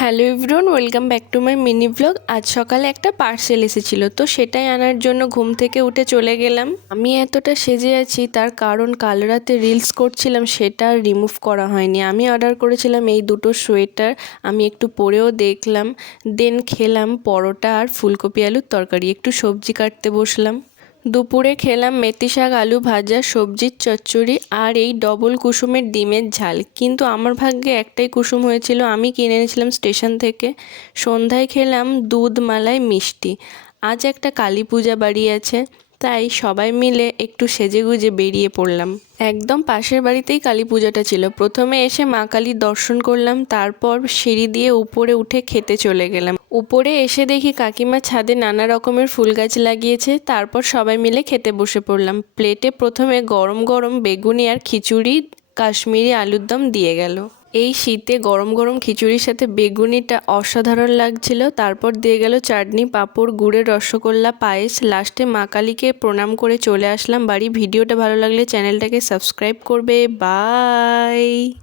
Hello everyone, welcome back to my mini blog. আজ সকালে একটা পার্সেল এসেছিলো, তো সেটাই আনার জন্য ঘুম থেকে উঠে চলে গেলাম। আমি এতটা সেজে আছি তার কারণ কাল রাতে রিলস করছিলাম, সেটা রিমুভ করা হয়নি। আমি অর্ডার করেছিলাম এই দুটো সোয়েটার, আমি একটু পরেও দেখলাম। দেন খেলাম পরোটা আর ফুলকপি আলুর তরকারি, একটু সবজি কাটতে বসলাম। দুপুরে খেলাম মেথি শাক আলু ভাজা, সবজির চচ্চড়ি আর এই ডবল কুসুমের ডিমের ঝাল। কিন্তু আমার ভাগ্যে একটাই কুসুম হয়েছিল, আমি কিনে এনেছিলাম স্টেশন থেকে। সন্ধ্যায় খেলাম দুধ মালাই মিষ্টি। আজ একটা কালী পূজা বাড়ি আছে, তাই সবাই মিলে একটু সেজেগুজে বেরিয়ে পড়লাম। একদম পাশের বাড়িতেই কালী পূজাটা ছিল। প্রথমে এসে মা কালীর দর্শন করলাম, তারপর সিঁড়ি দিয়ে উপরে উঠে খেতে চলে গেলাম। উপরে এসে দেখি কাকিমা ছাদে নানা রকমের ফুল গাছ লাগিয়েছে। তারপর সবাই মিলে খেতে বসে পড়লাম। প্লেটে প্রথমে গরম গরম বেগুনি আর খিচুড়ি, কাশ্মীরি আলুর দম দিয়ে গেল। এই শীতে গরম গরম খিচুড়ির সাথে বেগুনিটা অসাধারণ লাগছিল। তারপর দিয়ে গেল চাটনি, পাঁপড়, গুড়ের রসগোল্লা, পায়েস। লাস্টে মা কালীকে প্রণাম করে চলে আসলাম বাড়ি। ভিডিওটা ভালো লাগলে চ্যানেলটাকে সাবস্ক্রাইব করবে। বাই।